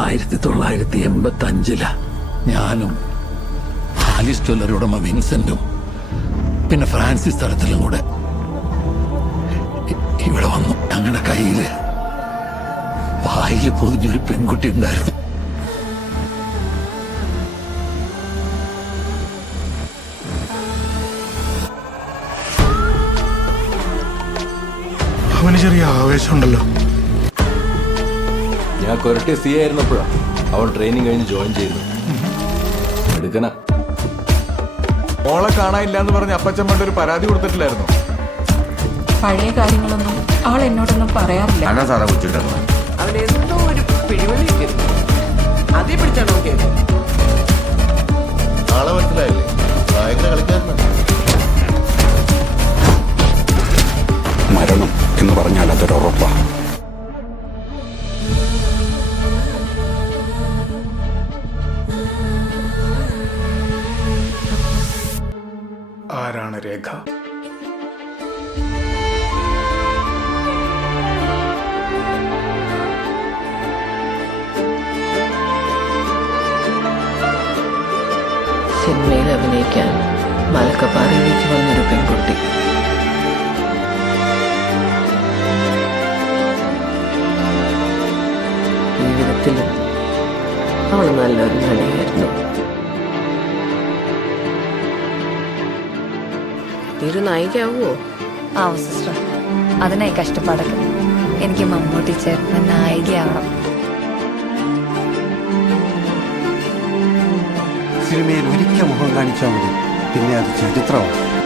1985 ഞാനും Alice jewellery ഉടമ വിൻസെന്റും പിന്നെ ഫ്രാൻസിസ് തരത്തിലും കൂടെ ഇവിടെ വന്നു. ഞങ്ങളുടെ കയ്യില് വായില് പൊതിഞ്ഞൊരു പെൺകുട്ടി ഉണ്ടായിരുന്നു. അവന് ചെറിയ ആവേശമുണ്ടല്ലോ. ഞാൻ കൊരട്ടെ സി ആയിരുന്നപ്പോഴാ അവൻ ട്രെയിനിങ് കഴിഞ്ഞ് ജോയിൻ ചെയ്തു. എടുക്കണ മോളെ കാണാനില്ല എന്ന് പറഞ്ഞ് അപ്പച്ചമ്മയുടെ ഒരു പരാതി കൊടുത്തിട്ടില്ലായിരുന്നു. പഴയ കാര്യങ്ങളൊന്നും അവൾ എന്നോടൊന്നും പറയാറില്ല. അവൻ എന്തോ ഒരു പിടിവലിക്ക് അതേ പിടിച്ചാ നോക്കിയത്. ആളെ മനസ്സിലായില്ലേ? ഭയങ്കര കളിക്കാരനാണ്. മരണം എന്ന് പറഞ്ഞാൽ അതൊരു ഉറപ്പാ. ആരാണ് രേഖ? സിനിമയിൽ അഭിനയിക്കാൻ മലക്കപ്പാറയിലേക്ക് വന്നൊരു പെൺകുട്ടി. ജീവിതത്തിലും അവൾ നല്ലൊരു നടിയായിരുന്നു. ഒരു നായികയാവോ? ആവോ സിസ്റ്റർ, അതിനായി കഷ്ടപ്പാടൊക്കെ. എനിക്ക് മമ്മൂട്ടി ചേട്ടൻ നായികയാവണം. സിനിമയിൽ ഒരിക്കൽ മുഖം കാണിച്ചാൽ മതി, പിന്നെ അത് ചരിത്രമാണ്.